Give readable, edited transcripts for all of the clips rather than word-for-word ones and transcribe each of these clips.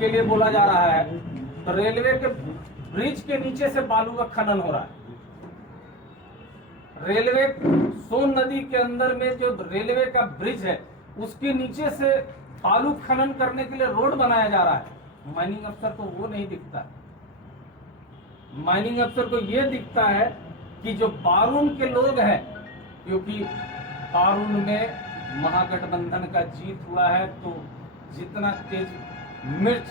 उसके लिए बोला जा रहा है। तो रेलवे के ब्रिज के नीचे से बालू का खनन हो रहा है। रेलवे सोन नदी के अंदर में जो रेलवे का ब्रिज है उसके नीचे से बालू खनन करने के लिए रोड बनाया जा रहा है। माइनिंग अफसर को वो नहीं दिखता। माइनिंग अफसर को ये दिखता है कि जो बारून के लोग हैं, क्योंकि बारून में महागठबंधन का जीत हुआ है, तो जितना तेज मिर्च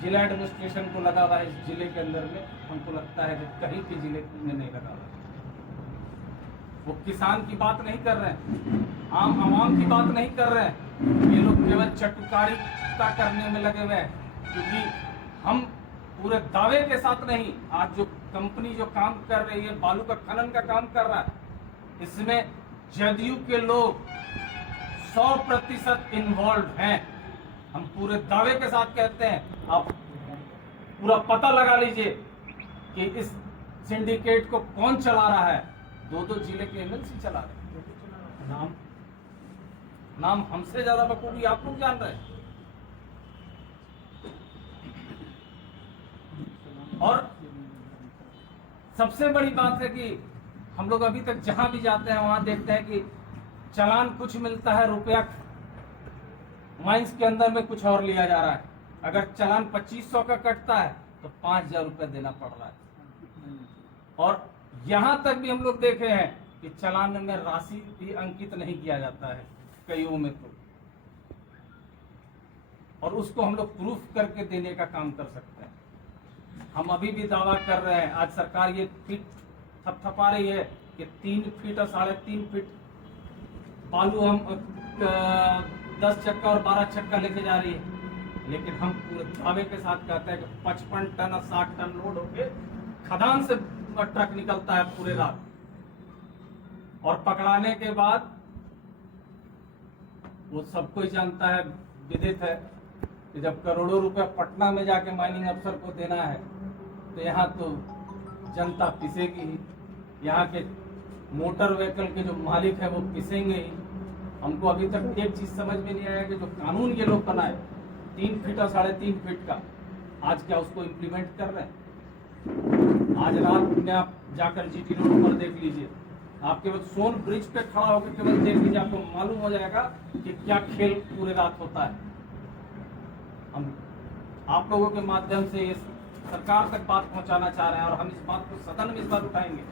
जिला एडमिनिस्ट्रेशन को लगा हुआ है इस जिले के अंदर में, हमको लगता है कि कहीं के जिले में नहीं लगा हुआ। वो किसान की बात नहीं कर रहे हैं, आम आवाम की बात नहीं कर रहे हैं, ये लोग केवल चटुकारिता करने में लगे हुए हैं। क्योंकि हम पूरे दावे के साथ नहीं, आज जो कंपनी जो काम कर रही है, बालू का खनन का काम कर रहा है, इसमें जदयू के लोग 100% इन्वॉल्व हैं। हम पूरे दावे के साथ कहते हैं, आप पूरा पता लगा लीजिए कि इस सिंडिकेट को कौन चला रहा है। दो जिले के एमएलसी चला रहे हैं। नाम हमसे ज्यादा बखूबी आप लोग जान रहे हैं। और सबसे बड़ी बात है कि हम लोग अभी तक जहां भी जाते हैं वहां देखते हैं कि चालान कुछ मिलता है, रुपया माइंस के अंदर में कुछ और लिया जा रहा है। अगर चालान 2500 का कटता है तो 5000 रुपया देना पड़ रहा है। और यहां तक भी हम लोग देखे हैं कि चालान में राशि भी अंकित नहीं किया जाता है कईयों में तो, और उसको हम लोग प्रूफ करके देने का काम कर सकते हैं। हम अभी भी दावा कर रहे हैं, आज सरकार ये फीट थपथपा रही है कि 3 फीट और 3.5 फीट बालू हम 10 चक्का और 12 चक्का लेके जा रही है, लेकिन हम पूरे दावे के साथ कहते हैं कि 55 टन और 60 टन लोड होके खदान से ट्रक निकलता है पूरे रात, और पकड़ाने के बाद वो सब कोई जानता है, विदित है कि जब करोड़ों रुपए पटना में जाके माइनिंग अफसर को देना है तो यहाँ तो जनता पिसेगी ही। यहाँ के मोटर व्हीकल के जो मालिक है वो पिसेंगे ही। हमको अभी तक एक चीज समझ में नहीं आया कि जो कानून ये लोग बनाए 3 फीट और 3.5 फीट का, आज क्या उसको इम्प्लीमेंट कर रहे हैं? आज रात में आप जाकर जीटी रोड पर देख लीजिए, आप केवल सोन ब्रिज पे खड़ा होकर केवल देख लीजिए, आपको मालूम हो जाएगा कि क्या खेल पूरे रात होता है। हम आप लोगों के माध्यम से ये सरकार तक बात पहुंचाना चाह रहे हैं, और हम इस बात को सदन में इस बार उठाएंगे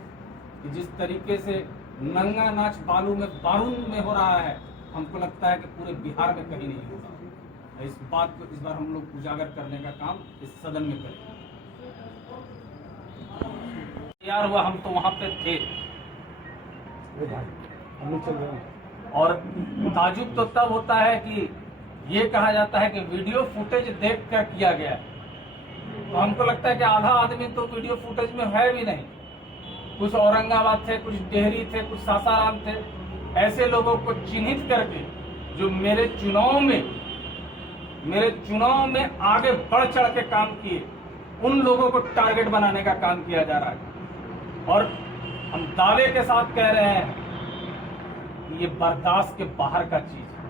कि जिस तरीके से नंगा नाच बालू में बारून में हो रहा है, हमको लगता है कि पूरे बिहार में कहीं नहीं होगा। इस बात को इस बार हम लोग उजागर करने का काम इस सदन में करेंगे। तैयार हुआ, हम तो वहां पे थे, और ताजुब तो तब होता है कि ये कहा जाता है कि वीडियो फुटेज देख कर किया गया है। तो हमको लगता है कि आधा आदमी तो वीडियो फुटेज में है भी नहीं। कुछ औरंगाबाद थे, कुछ डेहरी थे, कुछ सासाराम थे। ऐसे लोगों को चिन्हित करके जो मेरे चुनाव में आगे बढ़ चढ़ के काम किए, उन लोगों को टारगेट बनाने का काम किया जा रहा है। और हम दावे के साथ कह रहे हैं कि ये बर्दाश्त के बाहर का चीज है।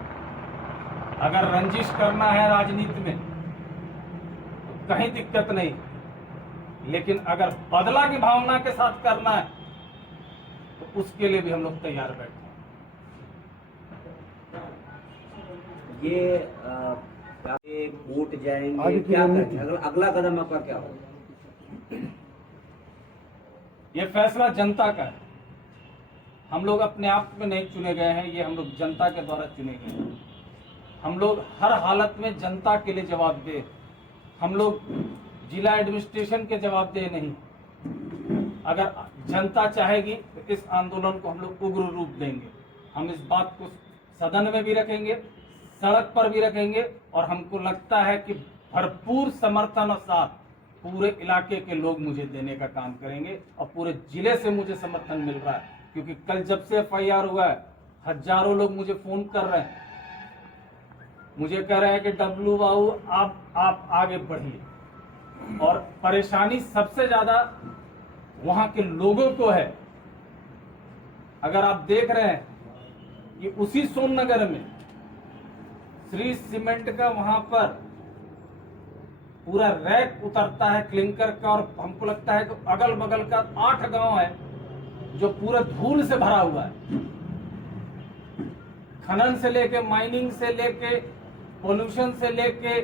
अगर रंजिश करना है राजनीति में तो कहीं दिक्कत नहीं, लेकिन अगर बदला की भावना के साथ करना है तो उसके लिए भी हम लोग तैयार बैठे हैं। ये वोट जाएंगे, क्या करेंगे? अगला कदम आपका क्या होगा? ये फैसला जनता का है। हम लोग अपने आप में नहीं चुने गए हैं, ये हम लोग जनता के द्वारा चुने गए हैं। हम लोग हर हालत में जनता के लिए जवाबदेह। हम लोग जिला एडमिनिस्ट्रेशन के जवाबदेह नहीं। अगर जनता चाहेगी तो इस आंदोलन को हम लोग उग्र रूप देंगे। हम इस बात को सदन में भी रखेंगे, सड़क पर भी रखेंगे, और हमको लगता है कि भरपूर समर्थन और साथ पूरे इलाके के लोग मुझे देने का काम करेंगे, और पूरे जिले से मुझे समर्थन मिल रहा है। क्योंकि कल जब से FIR हुआ है, हजारों लोग मुझे फोन कर रहे हैं, मुझे कह रहे हैं कि डब्लू बाबू आप आगे बढ़िए। और परेशानी सबसे ज्यादा वहां के लोगों को है। अगर आप देख रहे हैं कि उसी सोननगर में श्री सीमेंट का वहां पर पूरा रैक उतरता है क्लिंकर का, और हमको लगता है कि अगल बगल का 8 गांव है जो पूरा धूल से भरा हुआ है। खनन से लेके, माइनिंग से लेके, पोल्यूशन से लेके,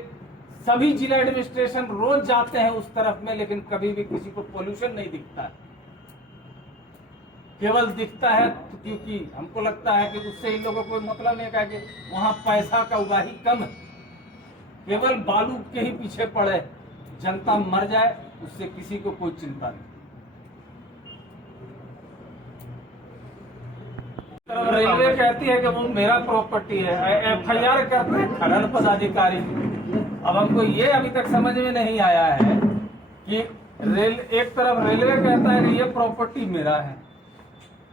सभी जिला एडमिनिस्ट्रेशन रोज जाते हैं उस तरफ में, लेकिन कभी भी किसी को पोल्यूशन नहीं दिखता है। केवल दिखता है तो क्योंकि हमको लगता है कि उससे इन लोगों को मतलब नहीं, कि वहां पैसा का उगाही कम है, केवल बालू के ही पीछे पड़े, जनता मर जाए उससे किसी को कोई चिंता नहीं। रेलवे कहती है कि वो मेरा प्रॉपर्टी है, FIR करते हैं खनन पदाधिकारी। अब हमको ये अभी तक समझ में नहीं आया है कि एक तरफ रेलवे कहता है कि ये प्रॉपर्टी मेरा है,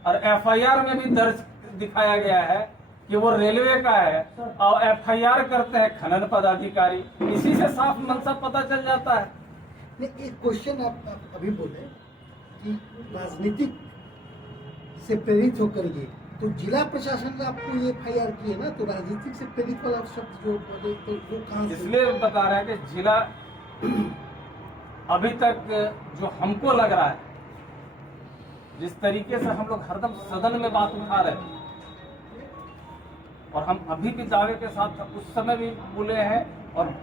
और FIR में भी दर्ज दिखाया गया है कि वो रेलवे का है, और FIR करते हैं खनन पदाधिकारी। इसी से साफ मनसा पता चल जाता है। नहीं, एक क्वेश्चन आप अभी बोले कि राजनीतिक से प्रेरित होकर ये, तो जिला प्रशासन ने आपको ये FIR की है ना, तो राजनीतिक से प्रेरित वाला शब्द जो बोले तो वो कहाँ से? इसलिए बता रहे हैं कि जिला अभी तक जो हमको लग रहा है, जिस तरीके से हम लोग हरदम सदन में बात उठा रहे थे, और हम अभी भी दावे के साथ उस समय भी बोले हैं, और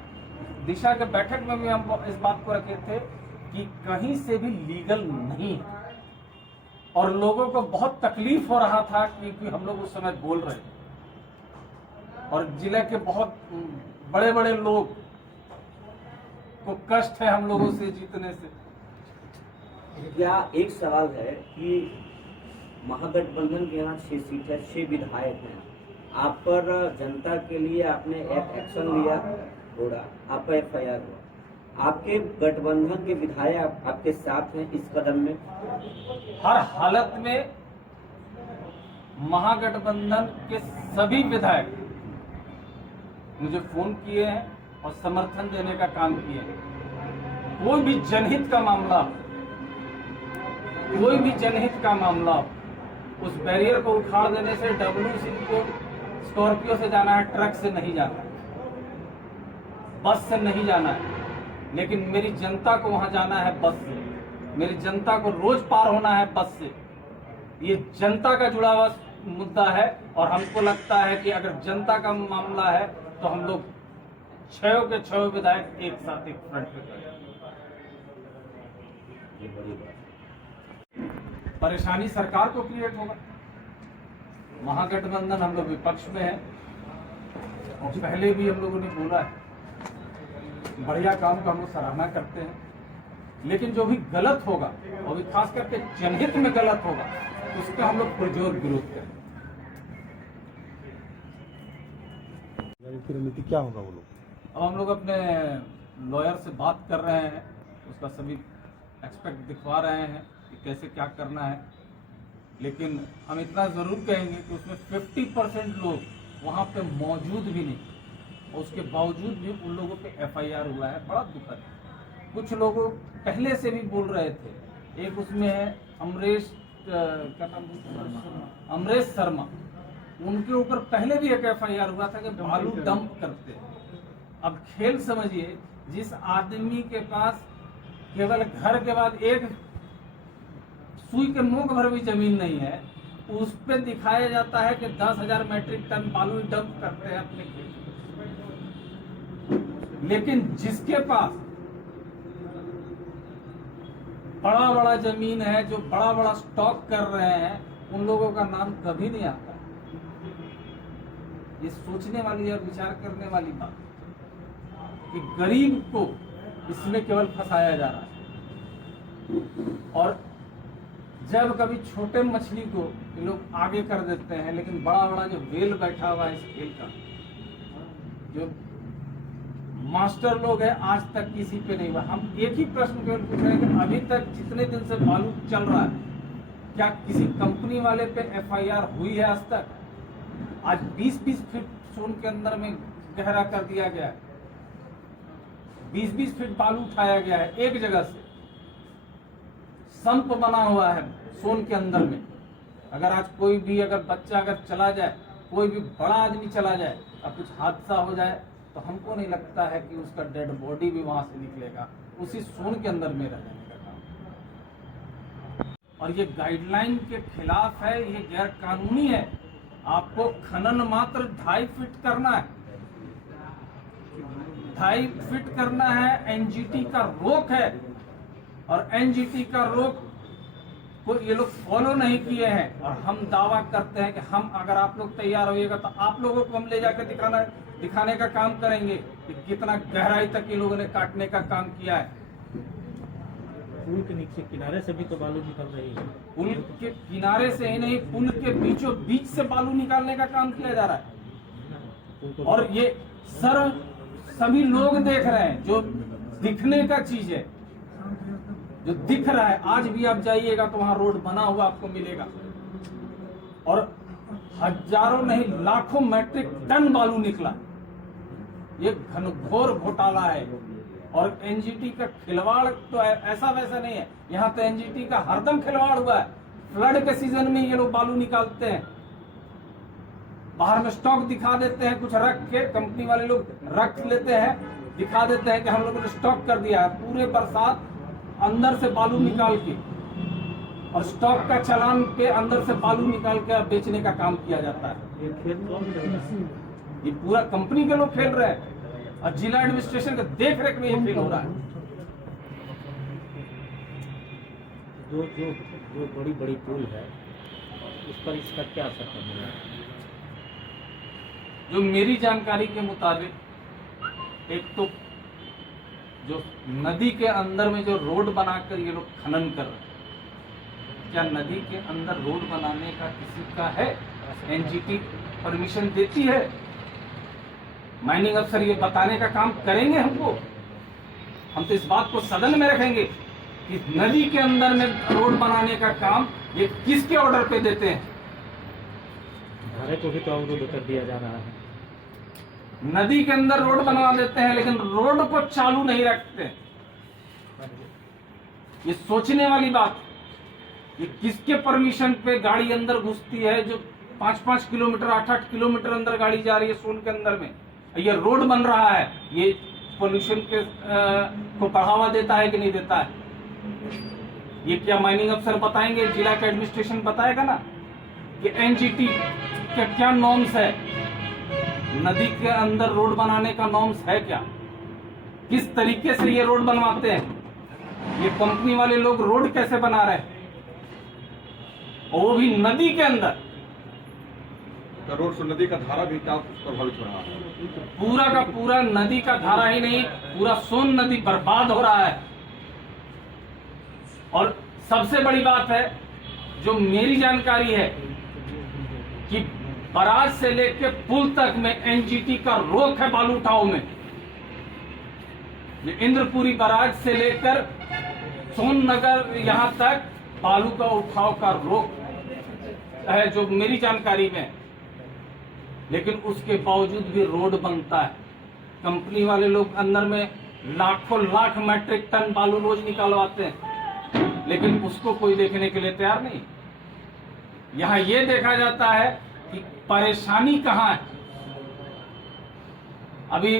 दिशा के बैठक में भी हम इस बात को रखे थे कि कहीं से भी लीगल नहीं है, और लोगों को बहुत तकलीफ हो रहा था क्योंकि हम लोग उस समय बोल रहे थे, और जिले के बहुत बड़े बड़े लोग को कष्ट है हम लोगों से जीतने से। क्या एक सवाल है कि महागठबंधन के यहाँ 6 सीट है, 6 विधायक हैं, आप पर जनता के लिए आपने एक एक्शन लिया, थोड़ा आप पर FIR हुआ, आपके गठबंधन के विधायक आपके साथ हैं इस कदम में? हर हालत में महागठबंधन के सभी विधायक मुझे फोन किए हैं और समर्थन देने का काम किए हैं। कोई भी जनहित का मामला, कोई भी जनहित का मामला, उस बैरियर को उखाड़ देने से WC को स्कॉर्पियो से जाना है, ट्रक से नहीं जाना है, बस से नहीं जाना है, लेकिन मेरी जनता को वहां जाना है बस से, मेरी जनता को रोज पार होना है बस से। ये जनता का जुड़ा हुआ मुद्दा है, और हमको लगता है कि अगर जनता का मामला है तो हम लोग 6 के 6 विधायक एक साथ एक फ्रंट पे खड़े हैं। ये बड़ी बात। परेशानी सरकार को क्रिएट होगा। महागठबंधन हम लोग विपक्ष में है, और पहले भी हम लोगों ने बोला है, बढ़िया काम का हम लोग सराहना करते हैं, लेकिन जो भी गलत होगा, और भी खास करके जनहित में गलत होगा, उसका हम लोग पुरजोर विरोध करें। रणनीति क्या होगा वो लोग? अब हम लोग अपने लॉयर से बात कर रहे हैं, उसका सभी एक्सपेक्ट दिखवा रहे हैं कि कैसे क्या करना है, लेकिन हम इतना जरूर कहेंगे कि उसमें 50% लोग वहाँ पे मौजूद भी नहीं, और उसके बावजूद भी उन लोगों पे FIR हुआ है। बड़ा दुखद है। कुछ लोगों पहले से भी बोल रहे थे, एक उसमें है अमरेश, क्या नाम, अमरेश शर्मा, उनके ऊपर पहले भी एक FIR हुआ था कि बालू डंप करते। अब खेल समझिए, जिस आदमी के पास केवल घर के बाद एक सुई के नोक भर भी जमीन नहीं है, उस पे दिखाया जाता है कि 10,000 मीट्रिक टन बालू डंप करते हैं अपने खेत में। लेकिन जिसके पास बड़ा बड़ा जमीन है, जो बड़ा बड़ा स्टॉक कर रहे हैं, उन लोगों का नाम कभी नहीं आता। ये सोचने वाली और विचार करने वाली बात कि गरीब को इसमें केवल फंसाया जा रहा है, और जब कभी छोटे मछली को ये लोग आगे कर देते हैं, लेकिन बड़ा बड़ा जो वेल बैठा हुआ है इस खेल का, जो मास्टर लोग हैं, आज तक किसी पे नहीं हुआ। हम एक ही प्रश्न केवल पूछ रहे हैं कि अभी तक जितने दिन से बालू चल रहा है, क्या किसी कंपनी वाले पे FIR हुई है आज तक? आज 20-20 फीट सोन के अंदर में गहरा कर दिया गया है, 20-20 फीट बालू उठाया गया है एक जगह से, संप बना हुआ है सोन के अंदर में। अगर आज कोई भी, अगर बच्चा अगर चला जाए, कोई भी बड़ा आदमी चला जाए और कुछ हादसा हो जाए, तो हमको नहीं लगता है कि उसका डेड बॉडी भी वहां से निकलेगा, उसी सोन के अंदर में रह जाने का काम। और ये गाइडलाइन के खिलाफ है, ये गैर कानूनी है। आपको खनन मात्र 2.5 फीट करना है, 2.5 फीट करना है। एनजीटी का रोक है और एनजीटी का रोक को ये लोग फॉलो नहीं किए हैं। और हम दावा करते हैं कि हम, अगर आप लोग तैयार होइएगा तो आप लोगों को हम ले जाकर दिखाने का काम करेंगे कि कितना गहराई तक ये लोगों ने काटने का काम किया है। पुल के नीचे किनारे से भी तो बालू निकल रही है। पुल के किनारे से ही नहीं, पुल के बीचों बीच से बालू निकालने का काम किया जा रहा है। और ये सभी लोग देख रहे हैं, जो दिखने का चीज है, जो दिख रहा है। आज भी आप जाइएगा तो वहां रोड बना हुआ आपको मिलेगा, और हजारों नहीं लाखों मैट्रिक टन बालू निकला। ये घनघोर घोटाला है। और एनजीटी का खिलवाड़ तो ऐसा वैसा नहीं है, यहाँ तो एनजीटी का हरदम खिलवाड़ हुआ है। फ्लड के सीजन में ये लोग बालू निकालते हैं, बाहर में स्टॉक दिखा देते हैं, कुछ रख के कंपनी वाले लोग रख लेते हैं, दिखा देते हैं कि हम लोगों ने स्टॉक कर दिया है। पूरे बरसात अंदर से बालू निकाल के और स्टॉक का चालान पे अंदर से बालू निकाल के बेचने का काम किया जाता है। ये खेल कौन कर रहा है? ये पूरा कंपनी के लोग खेल रहे हैं और जिला एडमिनिस्ट्रेशन के देख रेख में ये खेल हो रहा है। जो जो जो बड़ी बड़ी पुल है उस पर इसका क्या असर पड़ेगा? जो मेरी जानकारी के मुताबिक, एक तो जो नदी के अंदर में जो रोड बनाकर ये लोग खनन कर रहे हैं, क्या नदी के अंदर रोड बनाने का किसी का है? एनजीटी परमिशन देती है? माइनिंग अफसर ये बताने का काम करेंगे हमको? हम तो इस बात को सदन में रखेंगे कि नदी के अंदर में रोड बनाने का काम ये किसके ऑर्डर पे देते हैं? धारे को भी तो अवरुद्ध कर दिया जा रहा है। नदी के अंदर रोड बनवा देते हैं लेकिन रोड को चालू नहीं रखते। ये सोचने वाली बात, ये किसके परमिशन पे गाड़ी अंदर घुसती है? जो 5-5 किलोमीटर 8-8 किलोमीटर अंदर गाड़ी जा रही है सोन के अंदर में, ये रोड बन रहा है, ये पोल्यूशन के को बढ़ावा देता है कि नहीं देता है? ये क्या माइनिंग अफसर बताएंगे? जिला का एडमिनिस्ट्रेशन बताएगा ना कि एनजीटी का क्या नॉर्म्स है, नदी के अंदर रोड बनाने का नॉर्म्स है क्या, किस तरीके से ये रोड बनवाते हैं, ये कंपनी वाले लोग रोड कैसे बना रहे हैं, और वो भी नदी के अंदर। रोड से नदी का धारा भी क्या प्रभावित हो रहा है? पूरा का पूरा नदी का धारा ही नहीं, पूरा सोन नदी बर्बाद हो रहा है। और सबसे बड़ी बात है, जो मेरी जानकारी है कि बराज से लेकर पुल तक में एनजीटी का रोक है बालू उठाव में। ये इंद्रपुरी बराज से लेकर सोन नगर यहां तक बालू का उठाव का रोक है, जो मेरी जानकारी में। लेकिन उसके बावजूद भी रोड बनता है। कंपनी वाले लोग अंदर में लाखों लाख मैट्रिक टन बालू रोज निकालवाते हैं, लेकिन उसको कोई देखने के लिए तैयार नहीं। यहां यह देखा जाता है कि परेशानी कहां है। अभी